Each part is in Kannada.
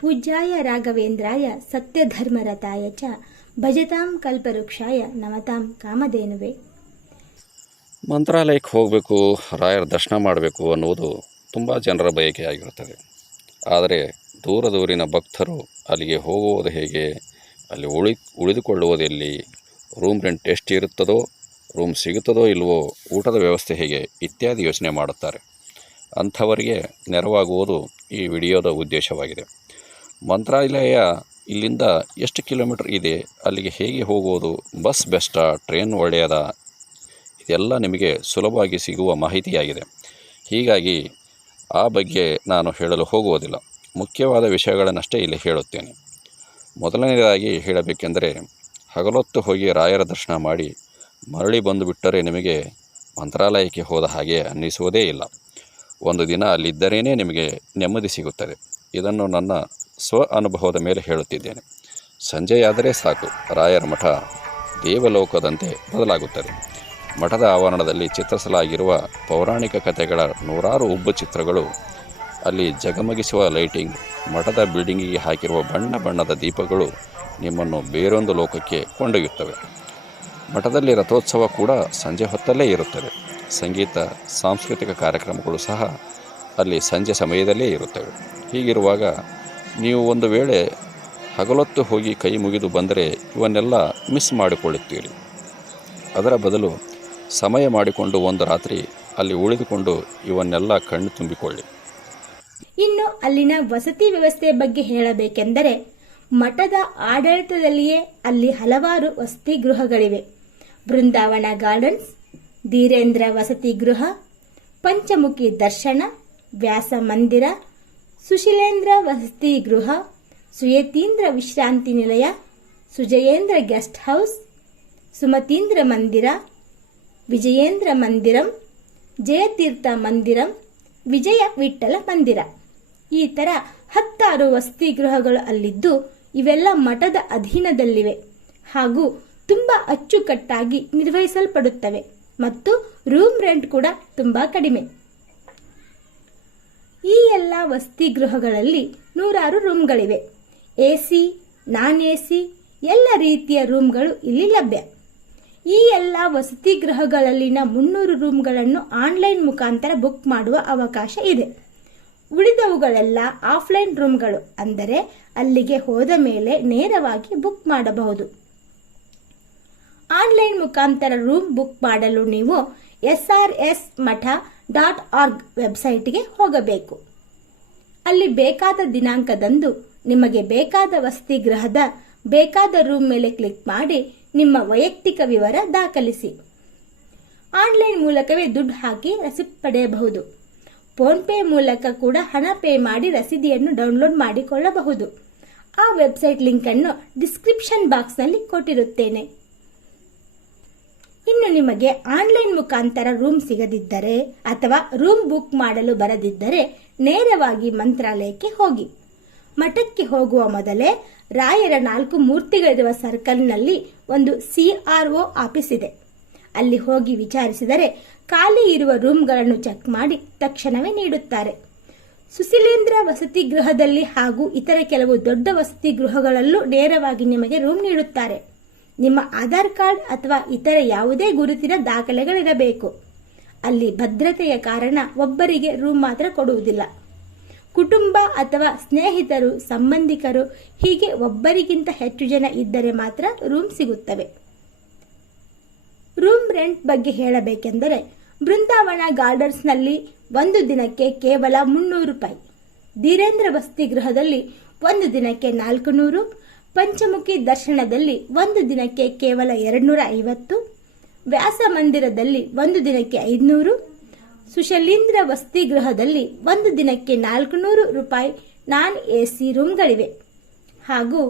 ಪೂಜ್ಯಾಯ ರಾಘವೇಂದ್ರಾಯ ಸತ್ಯಧರ್ಮರತಾಯ ಚ ಭಜತಾಂ ಕಲ್ಪವೃಕ್ಷಾಯ ನಮತಾಂ ಕಾಮಧೇನುವೆ. ಮಂತ್ರಾಲಯಕ್ಕೆ ಹೋಗಬೇಕು, ರಾಯರ ದರ್ಶನ ಮಾಡಬೇಕು ಅನ್ನುವುದು ತುಂಬ ಜನರ ಬಯಕೆಯಾಗಿರುತ್ತದೆ ಆದರೆ ದೂರ ದೂರಿನ ಭಕ್ತರು ಅಲ್ಲಿಗೆ ಹೋಗುವುದು ಹೇಗೆ, ಅಲ್ಲಿ ಉಳಿ, ಉಳಿದುಕೊಳ್ಳುವುದೆಲ್ಲಿ ರೂಮ್ ರೆಂಟ್ ಎಷ್ಟು ಇರುತ್ತದೋ ರೂಮ್ ಸಿಗುತ್ತದೋ ಇಲ್ಲವೋ ಊಟದ ವ್ಯವಸ್ಥೆ ಹೇಗೆ ಇತ್ಯಾದಿ ಯೋಚನೆ ಮಾಡುತ್ತಾರೆ. ಅಂಥವರಿಗೆ ನೆರವಾಗುವುದು ಈ ವಿಡಿಯೋದ ಉದ್ದೇಶವಾಗಿದೆ. ಮಂತ್ರಾಲಯ ಇಲ್ಲಿಂದ ಎಷ್ಟು ಕಿಲೋಮೀಟ್ರ್ ಇದೆ, ಅಲ್ಲಿಗೆ ಹೇಗೆ ಹೋಗುವುದು ಬಸ್ ಬೆಸ್ಟಾ ಟ್ರೈನ್ ಒಳ್ಳೆಯದಾ, ಇದೆಲ್ಲ ನಿಮಗೆ ಸುಲಭವಾಗಿ ಸಿಗುವ ಮಾಹಿತಿಯಾಗಿದೆ. ಹೀಗಾಗಿ ಆ ಬಗ್ಗೆ ನಾನು ಹೇಳಲು ಹೋಗುವುದಿಲ್ಲ. ಮುಖ್ಯವಾದ ವಿಷಯಗಳನ್ನಷ್ಟೇ ಇಲ್ಲಿ ಹೇಳುತ್ತೇನೆ. ಮೊದಲನೇದಾಗಿ ಹೇಳಬೇಕೆಂದರೆ, ಹಗಲೊತ್ತು ಹೋಗಿ ರಾಯರ ದರ್ಶನ ಮಾಡಿ, ಮರಳಿ ಬಂದುಬಿಟ್ಟರೆ ನಿಮಗೆ ಮಂತ್ರಾಲಯಕ್ಕೆ ಹೋದ ಹಾಗೆ ಅನ್ನಿಸುವುದೇ ಇಲ್ಲ. ಒಂದು ದಿನ ಅಲ್ಲಿದ್ದರೇ ನಿಮಗೆ ನೆಮ್ಮದಿ ಸಿಗುತ್ತದೆ. ಇದನ್ನು ನನ್ನ ಸ್ವ ಅನುಭವದ ಮೇಲೆ ಹೇಳುತ್ತಿದ್ದೇನೆ. ಸಂಜೆಯಾದರೆ ಸಾಕು. ರಾಯರ ಮಠ ದೇವಲೋಕದಂತೆ ಬದಲಾಗುತ್ತದೆ. ಮಠದ ಆವರಣದಲ್ಲಿ ಚಿತ್ರಿಸಲಾಗಿರುವ ಪೌರಾಣಿಕ ಕಥೆಗಳ ನೂರಾರು ಉಬ್ಬು ಚಿತ್ರಗಳು ಅಲ್ಲಿ ಜಗಮಗಿಸುವ ಲೈಟಿಂಗ್, ಮಠದ ಬಿಲ್ಡಿಂಗಿಗೆ ಹಾಕಿರುವ ಬಣ್ಣ ಬಣ್ಣದ ದೀಪಗಳು ನಿಮ್ಮನ್ನು ಬೇರೊಂದು ಲೋಕಕ್ಕೆ ಕೊಂಡೊಯ್ಯುತ್ತವೆ. ಮಠದಲ್ಲಿ ರಥೋತ್ಸವ ಕೂಡ ಸಂಜೆ ಹೊತ್ತಲ್ಲೇ ಇರುತ್ತದೆ. ಸಂಗೀತ, ಸಾಂಸ್ಕೃತಿಕ ಕಾರ್ಯಕ್ರಮಗಳು ಸಹ ಅಲ್ಲಿ ಸಂಜೆ ಸಮಯದಲ್ಲೇ ಇರುತ್ತವೆ. ಹೀಗಿರುವಾಗ ನೀವು ಒಂದು ವೇಳೆ ಹಗಲೊತ್ತು ಹೋಗಿ ಕೈ ಮುಗಿದು ಬಂದರೆ ಇವನ್ನೆಲ್ಲ ಮಿಸ್ ಮಾಡಿಕೊಳ್ಳುತ್ತೀರಿ. ಅದರ ಬದಲು ಸಮಯ ಮಾಡಿಕೊಂಡು ಒಂದು ರಾತ್ರಿ ಅಲ್ಲಿ ಉಳಿದುಕೊಂಡು ಇವನ್ನೆಲ್ಲ ಕಣ್ಣು ತುಂಬಿಕೊಳ್ಳಿ. ಇನ್ನು ಅಲ್ಲಿನ ವಸತಿ ವ್ಯವಸ್ಥೆ ಬಗ್ಗೆ ಹೇಳಬೇಕೆಂದರೆ, ಮಠದ ಆಡಳಿತದಲ್ಲಿಯೇ ಅಲ್ಲಿ ಹಲವಾರು ವಸತಿ ಗೃಹಗಳಿವೆ. ಬೃಂದಾವನ ಗಾರ್ಡನ್ಸ್, ಧೀರೇಂದ್ರ ವಸತಿ ಗೃಹ, ಪಂಚಮುಖಿ ದರ್ಶನ, ವ್ಯಾಸ ಮಂದಿರ ಸುಶೀಲೇಂದ್ರ ವಸತಿ ಗೃಹ, ಸುಯತೀಂದ್ರ ವಿಶ್ರಾಂತಿ ನಿಲಯ, ಸುಜಯೇಂದ್ರ ಗೆಸ್ಟ್ ಹೌಸ್, ಸುಮತೀಂದ್ರ ಮಂದಿರ, ವಿಜಯೇಂದ್ರ ಮಂದಿರಂ, ಜಯತೀರ್ಥ ಮಂದಿರಂ, ವಿಜಯ ವಿಠಲ ಮಂದಿರ. ಈ ಥರ ಹತ್ತಾರು ವಸತಿ ಗೃಹಗಳು ಅಲ್ಲಿದ್ದು ಇವೆಲ್ಲ ಮಠದ ಅಧೀನದಲ್ಲಿವೆ ಹಾಗೂ ತುಂಬ ಅಚ್ಚುಕಟ್ಟಾಗಿ ನಿರ್ವಹಿಸಲ್ಪಡುತ್ತವೆ ಮತ್ತು ರೂಮ್ ರೆಂಟ್ ಕೂಡ ತುಂಬ ಕಡಿಮೆ. ಈ ಎಲ್ಲ ವಸತಿ ಗೃಹಗಳಲ್ಲಿ ನೂರಾರು ರೂಮ್ಗಳಿವೆ. A C non A C ಎಲ್ಲ ರೀತಿಯ ರೂಮ್ಗಳು ಇಲ್ಲಿ ಲಭ್ಯ. ಈ ಎಲ್ಲ ವಸತಿ ಗೃಹಗಳಲ್ಲಿನ ಮುನ್ನೂರು ರೂಮ್ಗಳನ್ನು ಆನ್ಲೈನ್ ಮುಖಾಂತರ ಬುಕ್ ಮಾಡುವ ಅವಕಾಶ ಇದೆ. ಉಳಿದವುಗಳೆಲ್ಲ ಆಫ್ಲೈನ್ ರೂಮ್ಗಳು, ಅಂದರೆ ಅಲ್ಲಿಗೆ ಹೋದ ಮೇಲೆ ನೇರವಾಗಿ ಬುಕ್ ಮಾಡಬಹುದು. ಆನ್ಲೈನ್ ಮುಖಾಂತರ ರೂಮ್ ಬುಕ್ ಮಾಡಲು ನೀವು ಎಸ್ ಆರ್ ಎಸ್ ಮಠ ಡಾಟ್ ಆರ್ಗ್ ವೆಬ್ಸೈಟ್ಗೆ ಹೋಗಬೇಕು. ಅಲ್ಲಿ ಬೇಕಾದ ದಿನಾಂಕದಂದು ನಿಮಗೆ ಬೇಕಾದ ವಸತಿ ಗೃಹದ ಬೇಕಾದ ರೂಮ್ ಮೇಲೆ ಕ್ಲಿಕ್ ಮಾಡಿ ನಿಮ್ಮ ವೈಯಕ್ತಿಕ ವಿವರ ದಾಖಲಿಸಿ. ಆನ್ಲೈನ್ ಮೂಲಕವೇ ದುಡ್ಡು ಹಾಕಿ ರಸೀದ್ ಪಡೆಯಬಹುದು. ಫೋನ್ಪೇ ಮೂಲಕ ಕೂಡ ಹಣ ಪೇ ಮಾಡಿ ರಸೀದಿಯನ್ನು ಡೌನ್ಲೋಡ್ ಮಾಡಿಕೊಳ್ಳಬಹುದು. ಆ ವೆಬ್ಸೈಟ್ ಲಿಂಕ್ ಅನ್ನು ಡಿಸ್ಕ್ರಿಪ್ಷನ್ ಬಾಕ್ಸ್ನಲ್ಲಿ ಕೊಟ್ಟಿರುತ್ತೇನೆ. ಇನ್ನು ನಿಮಗೆ ಆನ್ಲೈನ್ ಮುಖಾಂತರ ರೂಮ್ ಸಿಗದಿದ್ದರೆ ಅಥವಾ ರೂಮ್ ಬುಕ್ ಮಾಡಲು ಬರದಿದ್ದರೆ ನೇರವಾಗಿ ಮಂತ್ರಾಲಯಕ್ಕೆ ಹೋಗಿ. ಮಠಕ್ಕೆ ಹೋಗುವ ಮೊದಲೇ ರಾಯರ ನಾಲ್ಕು ಮೂರ್ತಿಗಳಿರುವ ಸರ್ಕಲ್ನಲ್ಲಿ ಒಂದು ಸಿಆರ್ಒ ಆಫೀಸ್ ಇದೆ. ಅಲ್ಲಿ ಹೋಗಿ ವಿಚಾರಿಸಿದರೆ ಖಾಲಿ ಇರುವ ರೂಮ್ಗಳನ್ನು ಚೆಕ್ ಮಾಡಿ ತಕ್ಷಣವೇ ನೀಡುತ್ತಾರೆ. ಸುಶೀಲೇಂದ್ರ ವಸತಿ ಗೃಹದಲ್ಲಿ ಹಾಗೂ ಇತರ ಕೆಲವು ದೊಡ್ಡ ವಸತಿ ಗೃಹಗಳಲ್ಲೂ ನೇರವಾಗಿ ನಿಮಗೆ ರೂಮ್ ನೀಡುತ್ತಾರೆ. ನಿಮ್ಮ ಆಧಾರ್ ಕಾರ್ಡ್ ಅಥವಾ ಇತರ ಯಾವುದೇ ಗುರುತಿನ ದಾಖಲೆಗಳಿರಬೇಕು. ಅಲ್ಲಿ ಭದ್ರತೆಯ ಕಾರಣ ಒಬ್ಬರಿಗೆ ರೂಮ್ ಮಾತ್ರ ಕೊಡುವುದಿಲ್ಲ. ಕುಟುಂಬ ಅಥವಾ ಸ್ನೇಹಿತರು, ಸಂಬಂಧಿಕರು, ಹೀಗೆ ಒಬ್ಬರಿಗಿಂತ ಹೆಚ್ಚು ಜನ ಇದ್ದರೆ ಮಾತ್ರ ರೂಮ್ ಸಿಗುತ್ತವೆ. ರೂಮ್ ರೆಂಟ್ ಬಗ್ಗೆ ಹೇಳಬೇಕೆಂದರೆ, ಬೃಂದಾವನ ಗಾರ್ಡನ್ಸ್ನಲ್ಲಿ ಒಂದು ದಿನಕ್ಕೆ ಕೇವಲ ಮುನ್ನೂರು ರೂಪಾಯಿ. ಧೀರೇಂದ್ರ ವಸತಿ ಗೃಹದಲ್ಲಿ ಒಂದು ದಿನಕ್ಕೆ ನಾಲ್ಕು ನೂರು ಪಂಚಮುಖಿ ದರ್ಶನದಲ್ಲಿ ಒಂದು ದಿನಕ್ಕೆ ಕೇವಲ ಎರಡುನೂರ ಐವತ್ತು ವ್ಯಾಸ ಮಂದಿರದಲ್ಲಿ ಒಂದು ದಿನಕ್ಕೆ ಐದುನೂರು, ಸುಶಲೀಂದ್ರ ವಸತಿ ಗೃಹದಲ್ಲಿ ಒಂದು ದಿನಕ್ಕೆ ನಾಲ್ಕುನೂರು ರೂಪಾಯಿ ನಾನ್ ಎ ಸಿ ರೂಮ್ಗಳಿವೆ. ಹಾಗೂ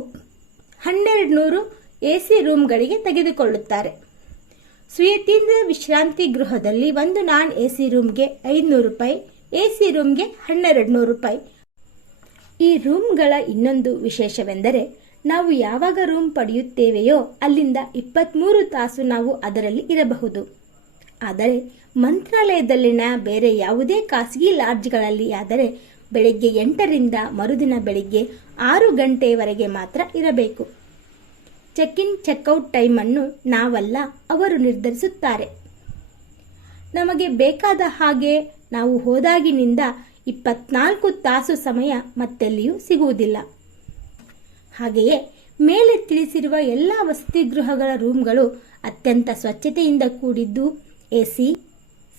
ಹನ್ನೆರಡು ನೂರು ಎ ಸಿ ರೂಮ್ಗಳಿಗೆ ತೆಗೆದುಕೊಳ್ಳುತ್ತಾರೆ. ಸುಯತೀಂದ್ರ ವಿಶ್ರಾಂತಿ ಗೃಹದಲ್ಲಿ ಒಂದು ನಾನ್ ಎ ಸಿ ರೂಮ್ಗೆ ಐದುನೂರು ರೂಪಾಯಿ ಎ ಸಿ ರೂಮ್ಗೆ ಹನ್ನೆರಡು ನೂರು ರೂಪಾಯಿ. ಈ ರೂಮ್ಗಳ ಇನ್ನೊಂದು ವಿಶೇಷವೆಂದರೆ ನಾವು ಯಾವಾಗ ರೂಮ್ ಪಡೆಯುತ್ತೇವೆಯೋ ಅಲ್ಲಿಂದ ಇಪ್ಪತ್ತ್ಮೂರು ತಾಸು ನಾವು ಅದರಲ್ಲಿ ಇರಬಹುದು. ಆದರೆ ಮಂತ್ರಾಲಯದಲ್ಲಿನ ಬೇರೆ ಯಾವುದೇ ಖಾಸಗಿ ಲಾಡ್ಜ್ಗಳಲ್ಲಿ ಆದರೆ ಬೆಳಗ್ಗೆ ಎಂಟರಿಂದ ಮರುದಿನ ಬೆಳಿಗ್ಗೆ ಆರು ಗಂಟೆಯವರೆಗೆ ಮಾತ್ರ ಇರಬೇಕು. ಚೆಕ್ ಇನ್ ಚೆಕ್ಔಟ್ ಟೈಮನ್ನು ನಾವಲ್ಲ, ಅವರು ನಿರ್ಧರಿಸುತ್ತಾರೆ. ನಮಗೆ ಬೇಕಾದ ಹಾಗೆ ನಾವು ಹೋದಾಗಿನಿಂದ ಇಪ್ಪತ್ನಾಲ್ಕು ತಾಸು ಸಮಯ ಮತ್ತೆಲ್ಲಿಯೂ ಸಿಗುವುದಿಲ್ಲ. ಹಾಗೆಯೇ ಮೇಲೆ ತಿಳಿಸಿರುವ ಎಲ್ಲ ವಸತಿ ಗೃಹಗಳ ರೂಮ್ಗಳು ಅತ್ಯಂತ ಸ್ವಚ್ಛತೆಯಿಂದ ಕೂಡಿದ್ದು ಎಸಿ,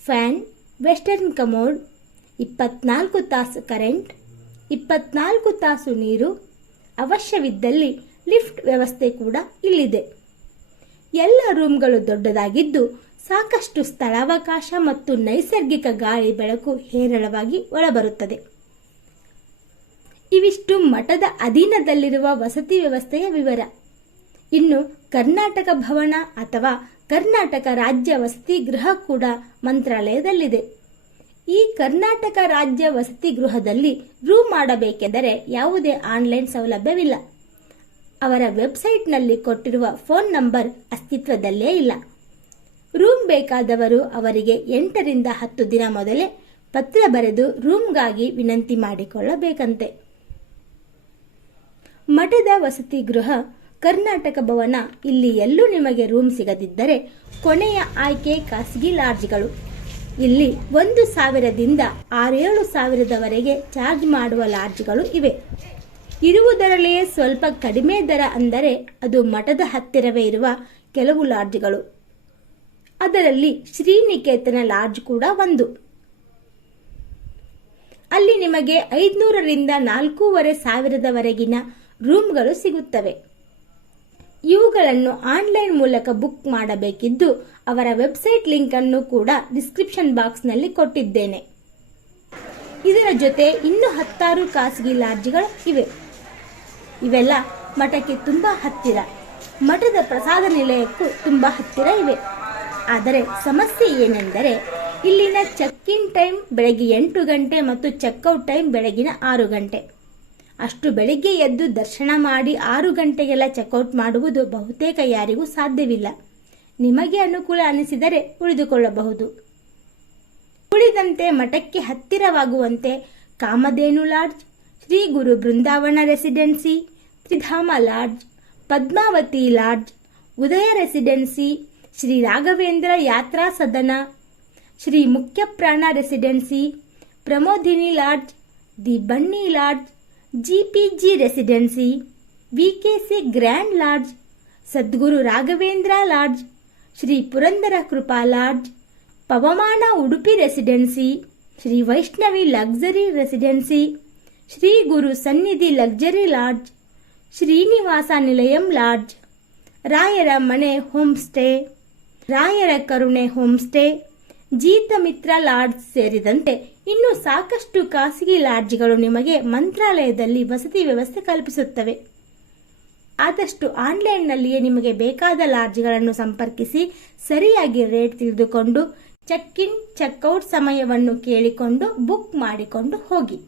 ಫ್ಯಾನ್, ವೆಸ್ಟರ್ನ್ ಕಮೋಡ್, ಇಪ್ಪತ್ನಾಲ್ಕು ತಾಸು ಕರೆಂಟ್, ಇಪ್ಪತ್ನಾಲ್ಕು ತಾಸು ನೀರು, ಅವಶ್ಯವಿದ್ದಲ್ಲಿ ಲಿಫ್ಟ್ ವ್ಯವಸ್ಥೆ ಕೂಡ ಇಲ್ಲಿದೆ. ಎಲ್ಲ ರೂಮ್ಗಳು ದೊಡ್ಡದಾಗಿದ್ದು ಸಾಕಷ್ಟು ಸ್ಥಳಾವಕಾಶ ಮತ್ತು ನೈಸರ್ಗಿಕ ಗಾಳಿ ಬೆಳಕು ಹೇರಳವಾಗಿ ಒಳಬರುತ್ತದೆ. ಇವಿಷ್ಟು ಮಠದ ಅಧೀನದಲ್ಲಿರುವ ವಸತಿ ವ್ಯವಸ್ಥೆಯ ವಿವರ. ಇನ್ನು ಕರ್ನಾಟಕ ಭವನ ಅಥವಾ ಕರ್ನಾಟಕ ರಾಜ್ಯ ವಸತಿ ಗೃಹ ಕೂಡ ಮಂತ್ರಾಲಯದಲ್ಲಿದೆ. ಈ ಕರ್ನಾಟಕ ರಾಜ್ಯ ವಸತಿ ಗೃಹದಲ್ಲಿ ರೂಮ್ ಮಾಡಬೇಕೆಂದರೆ ಯಾವುದೇ ಆನ್ಲೈನ್ ಸೌಲಭ್ಯವಿಲ್ಲ. ಅವರ ವೆಬ್ಸೈಟ್ನಲ್ಲಿ ಕೊಟ್ಟಿರುವ ಫೋನ್ ನಂಬರ್ ಅಸ್ತಿತ್ವದಲ್ಲೇ ಇಲ್ಲ. ರೂಮ್ ಬೇಕಾದವರು ಅವರಿಗೆ ಎಂಟರಿಂದ ಹತ್ತು ದಿನ ಮೊದಲೇ ಪತ್ರ ಬರೆದು ರೂಮ್ಗಾಗಿ ವಿನಂತಿ ಮಾಡಿಕೊಳ್ಳಬೇಕಂತೆ. ಮಠದ ವಸತಿ ಗೃಹ, ಕರ್ನಾಟಕ ಭವನ, ಇಲ್ಲಿ ಎಲ್ಲೂ ನಿಮಗೆ ರೂಮ್ ಸಿಗದಿದ್ದರೆ ಕೊನೆಯ ಆಯ್ಕೆ ಖಾಸಗಿ ಲಾಡ್ಜ್ಗಳು. ಇಲ್ಲಿ ಒಂದು ಸಾವಿರದಿಂದ ಆರೇಳು ಸಾವಿರದವರೆಗೆ ಚಾರ್ಜ್ ಮಾಡುವ ಲಾಡ್ಜ್ಗಳು ಇವೆ. ಇರುವುದರಲ್ಲಿಯೇ ಸ್ವಲ್ಪ ಕಡಿಮೆ ದರ ಅಂದರೆ ಅದು ಮಠದ ಹತ್ತಿರವೇ ಇರುವ ಕೆಲವು ಲಾಡ್ಜ್ಗಳು. ಅದರಲ್ಲಿ ಶ್ರೀನಿಕೇತನ ಲಾಡ್ಜ್ ಕೂಡ ಒಂದು. ಅಲ್ಲಿ ನಿಮಗೆ ಐದುನೂರರಿಂದ ನಾಲ್ಕೂವರೆ ಸಾವಿರದವರೆಗಿನ ರೂಮ್ಗಳು ಸಿಗುತ್ತವೆ. ಇವುಗಳನ್ನು ಆನ್ಲೈನ್ ಮೂಲಕ ಬುಕ್ ಮಾಡಬೇಕಿದ್ದು ಅವರ ವೆಬ್ಸೈಟ್ ಲಿಂಕ್ ಅನ್ನು ಕೂಡ ಡಿಸ್ಕ್ರಿಪ್ಷನ್ ಬಾಕ್ಸ್ನಲ್ಲಿ ಕೊಟ್ಟಿದ್ದೇನೆ. ಇದರ ಜೊತೆ ಇನ್ನೂ ಹತ್ತಾರು ಖಾಸಗಿ ಲಾಡ್ಜ್ಗಳು ಇವೆ. ಇವೆಲ್ಲ ಮಠಕ್ಕೆ ತುಂಬಾ ಹತ್ತಿರ. ಮಠದ ಪ್ರಸಾದ ನಿಲಯಕ್ಕೂ ತುಂಬಾ ಹತ್ತಿರ ಇವೆ. ಆದರೆ ಸಮಸ್ಯೆ ಏನೆಂದರೆ ಇಲ್ಲಿನ ಚೆಕ್ ಇನ್ ಟೈಮ್ ಬೆಳಗ್ಗೆ ಎಂಟು ಗಂಟೆ ಮತ್ತು ಚೆಕ್ಔಟ್ ಟೈಮ್ ಬೆಳಗಿನ ಆರು ಗಂಟೆ. ಅಷ್ಟು ಬೆಳಿಗ್ಗೆ ಎದ್ದು ದರ್ಶನ ಮಾಡಿ ಆರು ಗಂಟೆಗೆಲ್ಲ ಚೆಕ್ಔಟ್ ಮಾಡುವುದು ಬಹುತೇಕ ಯಾರಿಗೂ ಸಾಧ್ಯವಿಲ್ಲ. ನಿಮಗೆ ಅನುಕೂಲ ಅನಿಸಿದರೆ ಉಳಿದುಕೊಳ್ಳಬಹುದು. ಉಳಿದಂತೆ ಮಠಕ್ಕೆ ಹತ್ತಿರವಾಗುವಂತೆ Kamadhenu lodge, Shri Guru Brindavana residency, Tridhama lodge, Padmavathi lodge, Udaya residency, Shri Raghavendra Yatra Sadana, Shri Mukhyaprana residency, Pramodini lodge, the Banni lodge GPG residency VKC grand lodge Sadguru Raghavendra lodge Shri Purandara Krupa lodge Pavamana Udupi residency Shri Vaishnavi luxury residency Shri Guru Sannidhi luxury lodge Srinivasa Nilayam lodge ರಾಯರ ಮನೆ ಹೋಮ್ ಸ್ಟೇ ರಾಯರ ಕರುಣೆ ಹೋಮ್ ಸ್ಟೇ ಜೀತಮಿತ್ರ ಲಾಡ್ಜ್ ಸೇರಿದಂತೆ ಇನ್ನೂ ಸಾಕಷ್ಟು ಖಾಸಗಿ ಲಾಡ್ಜ್ಗಳು ನಿಮಗೆ ಮಂತ್ರಾಲಯದಲ್ಲಿ ವಸತಿ ವ್ಯವಸ್ಥೆ ಕಲ್ಪಿಸುತ್ತವೆ. ಆದಷ್ಟು ಆನ್ಲೈನ್ನಲ್ಲಿಯೇ ನಿಮಗೆ ಬೇಕಾದ ಲಾಡ್ಜ್ಗಳನ್ನು ಸಂಪರ್ಕಿಸಿ ಸರಿಯಾಗಿ ರೇಟ್ ತಿಳಿದುಕೊಂಡು ಚೆಕ್ ಇನ್ ಚೆಕ್ಔಟ್ ಸಮಯವನ್ನು ಕೇಳಿಕೊಂಡು ಬುಕ್ ಮಾಡಿಕೊಂಡು ಹೋಗಿ.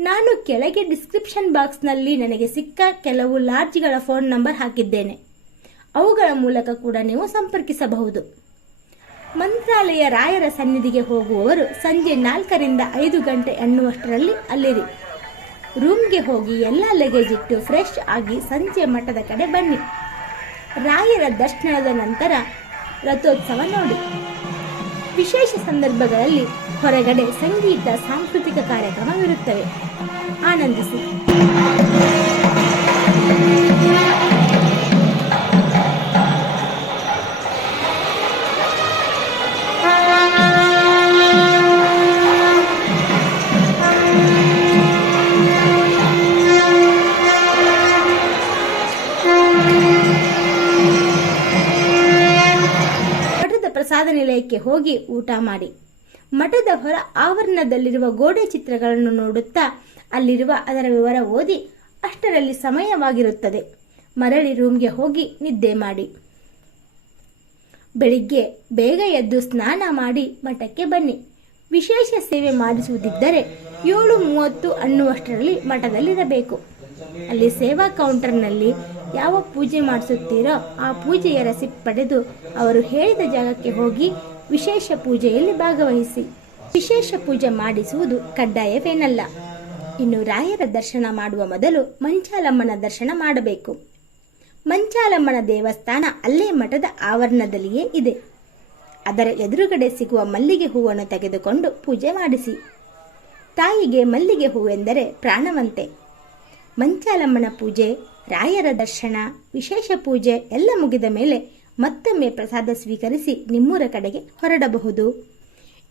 ನಾನು ಕೆಳಗೆ ಡಿಸ್ಕ್ರಿಪ್ಷನ್ ಬಾಕ್ಸ್ನಲ್ಲಿ ನನಗೆ ಸಿಕ್ಕ ಕೆಲವು ಲಾಡ್ಜ್ಗಳ ಫೋನ್ ನಂಬರ್ ಹಾಕಿದ್ದೇನೆ. ಅವುಗಳ ಮೂಲಕ ಕೂಡ ನೀವು ಸಂಪರ್ಕಿಸಬಹುದು. ಮಂತ್ರಾಲಯ ರಾಯರ ಸನ್ನಿಧಿಗೆ ಹೋಗುವವರು ಸಂಜೆ ನಾಲ್ಕರಿಂದ ಐದು ಗಂಟೆ ಎನ್ನುವಷ್ಟರಲ್ಲಿ ಅಲ್ಲಿರಿ. ರೂಮ್ಗೆ ಹೋಗಿ ಎಲ್ಲ ಲಗೇಜ್ ಇಟ್ಟು ಫ್ರೆಶ್ ಆಗಿ ಸಂಜೆ ಮಠದ ಕಡೆ ಬನ್ನಿ. ರಾಯರ ದರ್ಶನದ ನಂತರ ರಥೋತ್ಸವ ನೋಡಿ. ವಿಶೇಷ ಸಂದರ್ಭಗಳಲ್ಲಿ ಹೊರಗಡೆ ಸಂಗೀತ, ಸಾಂಸ್ಕೃತಿಕ ಕಾರ್ಯಕ್ರಮವಿರುತ್ತವೆ. ಆನಂದಿಸಿ. ನಿಲಯಕ್ಕೆ ಹೋಗಿ ಊಟ ಮಾಡಿ. ಮಠದ ಹೊರ ಆವರಣದಲ್ಲಿರುವ ಗೋಡೆ ಚಿತ್ರಗಳನ್ನು ನೋಡುತ್ತಾ ಅಲ್ಲಿರುವ ಅದರ ವಿವರ ಓದಿ ಅಷ್ಟರಲ್ಲಿ ಸಮಯವಾಗಿರುತ್ತದೆ. ಮರಳಿ ರೂಮ್ಗೆ ಹೋಗಿ ನಿದ್ದೆ ಮಾಡಿ. ಬೆಳಿಗ್ಗೆ ಬೇಗ ಎದ್ದು ಸ್ನಾನ ಮಾಡಿ ಮಠಕ್ಕೆ ಬನ್ನಿ. ವಿಶೇಷ ಸೇವೆ ಮಾಡಿಸುವುದಿದ್ದರೆ ಏಳು ಮೂವತ್ತು ಅನ್ನುವಷ್ಟರಲ್ಲಿ ಮಠದಲ್ಲಿರಬೇಕು. ಅಲ್ಲಿ ಸೇವಾ ಕೌಂಟರ್ನಲ್ಲಿ ಯಾವ ಪೂಜೆ ಮಾಡಿಸುತ್ತೀರೋ ಆ ಪೂಜೆಯ ರಸಿ ಪಡೆದು ಅವರು ಹೇಳಿದ ಜಾಗಕ್ಕೆ ಹೋಗಿ ವಿಶೇಷ ಪೂಜೆಯಲ್ಲಿ ಭಾಗವಹಿಸಿ. ವಿಶೇಷ ಪೂಜೆ ಮಾಡಿಸುವುದು ಕಡ್ಡಾಯವೇನಲ್ಲ ಇನ್ನು ರಾಯರ ದರ್ಶನ ಮಾಡುವ ಮೊದಲು ಮಂಚಾಲಮ್ಮನ ದರ್ಶನ ಮಾಡಬೇಕು. ಮಂಚಾಲಮ್ಮನ ದೇವಸ್ಥಾನ ಅಲ್ಲೇ ಮಠದ ಆವರಣದಲ್ಲಿಯೇ ಇದೆ. ಅದರ ಎದುರುಗಡೆ ಸಿಗುವ ಮಲ್ಲಿಗೆ ಹೂವನ್ನು ತೆಗೆದುಕೊಂಡು ಪೂಜೆ ಮಾಡಿಸಿ. ತಾಯಿಗೆ ಮಲ್ಲಿಗೆ ಹೂವೆಂದರೆ ಪ್ರಾಣವಂತೆ. ಮಂಚಾಲಮ್ಮನ ಪೂಜೆ, ರಾಯರ ದರ್ಶನ, ವಿಶೇಷ ಪೂಜೆ ಎಲ್ಲ ಮುಗಿದ ಮೇಲೆ ಮತ್ತೊಮ್ಮೆ ಪ್ರಸಾದ ಸ್ವೀಕರಿಸಿ ನಿಮ್ಮೂರ ಕಡೆಗೆ ಹೊರಡಬಹುದು.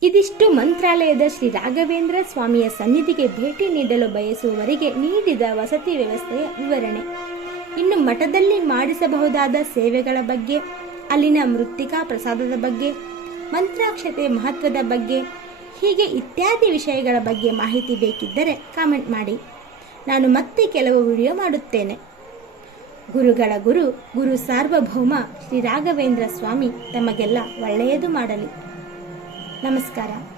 ಇದಿಷ್ಟು ಮಂತ್ರಾಲಯದ ಶ್ರೀ ರಾಘವೇಂದ್ರ ಸ್ವಾಮಿಯ ಸನ್ನಿಧಿಗೆ ಭೇಟಿ ನೀಡಲು ಬಯಸುವವರಿಗೆ ನೀಡಿದ ವಸತಿ ವ್ಯವಸ್ಥೆಯ ವಿವರಣೆ. ಇನ್ನು ಮಠದಲ್ಲಿ ಮಾಡಿಸಬಹುದಾದ ಸೇವೆಗಳ ಬಗ್ಗೆ, ಅಲ್ಲಿನ ಮೃತ್ತಿಕಾ ಪ್ರಸಾದದ ಬಗ್ಗೆ, ಮಂತ್ರಾಕ್ಷತೆ ಮಹತ್ವದ ಬಗ್ಗೆ, ಹೀಗೆ ಇತ್ಯಾದಿ ವಿಷಯಗಳ ಬಗ್ಗೆ ಮಾಹಿತಿ ಬೇಕಿದ್ದರೆ ಕಾಮೆಂಟ್ ಮಾಡಿ. ನಾನು ಮತ್ತೆ ಕೆಲವು ವಿಡಿಯೋ ಮಾಡುತ್ತೇನೆ. ಗುರುಗಳ ಗುರು ಗುರು ಸಾರ್ವಭೌಮ ಶ್ರೀ ರಾಘವೇಂದ್ರ ಸ್ವಾಮಿ ತಮಗೆಲ್ಲ ಒಳ್ಳೆಯದು ಮಾಡಲಿ. ನಮಸ್ಕಾರ.